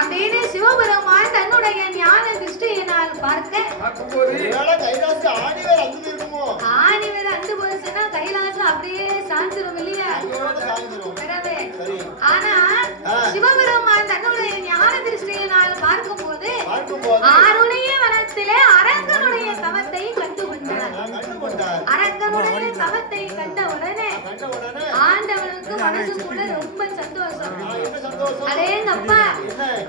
அப்படின்னு சிவபெருமான் தன்னுடைய ஞான திருஷ்டியினால் பார்க்க ஆணிவேர் அந்து போச்சுன்னா கைலாசம் அப்படியே சாஞ்சிரும் இல்லையா? ஆனா சிவபெருமான் தன்னுடைய ஞான திருஷ்டியினால் பார்க்கும் போது ஆருடைய வனத்திலே அரங்கனுடைய தவத்தை கண்டுகொண்டார். அரங்கனுடைய தவத்தை கண்ட உடனே ஆண்டவனுக்கு மனசுக்குள்ள ரொம்ப சந்தோஷம். அடேங்கப்பா,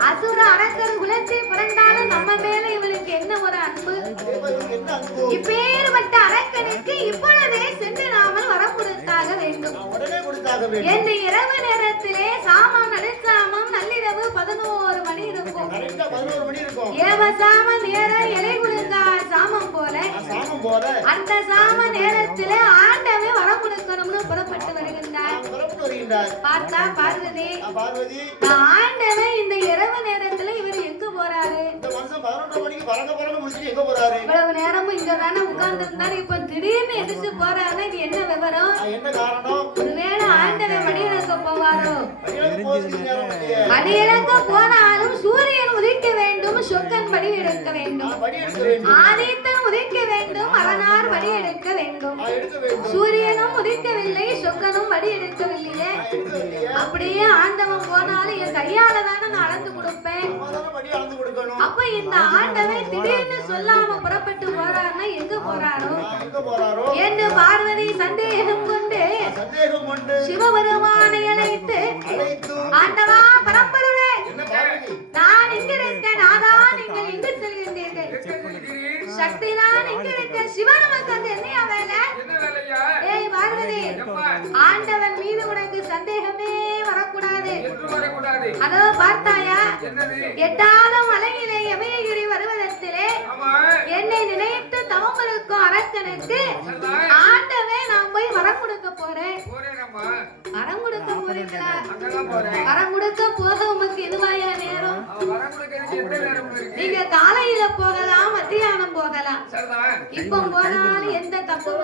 அசுர அரக்கர் குலத்தை பிறந்தாலும் நம்ம மேல இவளுக்கு என்ன ஒரு அன்பு! இப்பேற்பட்ட அரக்கனுக்கு இப்பொழுதே சென்று நாமல் வரம் கொடுத்தாக வேண்டும் என்று இரவு நேரத்திலே சாமம் நடுச்சாமம் நள்ளிரவு 11 மணி இருக்கும். ஏவசாம நேர இலை குடுங்கார் சாமம் போல அந்த சாம நேரத்திலே ஆண்டவே வரம் கொடுக்கணும்னு புறப்பட்டு வருகின்றார். பார்த்தா பார்வதி, ஆண்டவே இந்த இரவு நேரத்துல இவர் எங்க போறாரு? இவ்வளவு நேரமும் இங்க தானே உட்கார்ந்து இருந்தாரு, இப்ப திடீர்னு எதிர்த்து போறாரு. இது என்ன விவரம்? ஒருவேளை ஆண்டவன் மடியிழக்க போவாரோ? மடியிழக்க போனாலும் சூரியன் உதிக்க வேண்டும், சொக்கன் படி எடுக்க வேண்டும், ஆதித்தன் உதிக்க வேண்டும், அரணார் படி எடுக்க வேண்டும். சூரியனும் உதிக்கவில்லை, சொக்கனும் படி எடுக்கவில்லையே. அப்படியே ஆண்டவன் போனாலும் என் கையால தானே நான் அளந்து கொடுப்பேன். அப்ப இந்த ஆண்டவன் திடீர்னு சொல்லாம புறப்பட்டு போறாருன்னா எங்க போறாரோ என்று பார்வதி சந்தேகம் கொண்டு சிவபெருமானை அழைத்து, ஆண்டவா பரம்பொருளே, நான் இங்க இருக்க, நாதா நீங்கள் எங்கு செல்கின்றீர்கள்? சக்தி நான் இங்க இருக்க, சிவன் நமக்கு அந்த என்னையா வேலை? ஏய் பார்வதி, ஆண்டவன் மீது உனக்கு சந்தேகமே வரக்கூடாது. அதோ பார்த்தாயா, எட்டாத மலையிலே எமயகிரி வருவதத்திலே என்னை நினைத்து தவம் இருக்கும் அரக்கனுக்கு ஆண்டவே நான் போய் வரம் கொடுக்க போறேன். வரம் கொடுக்க போறீங்களா? வரம் கொடுக்க போக உமக்கு எதுவாயா நேரம்? நீங்க காலையில போகலாம், மத்தியானம் போகலாம். இப்ப போனாலும் எந்த தப்பு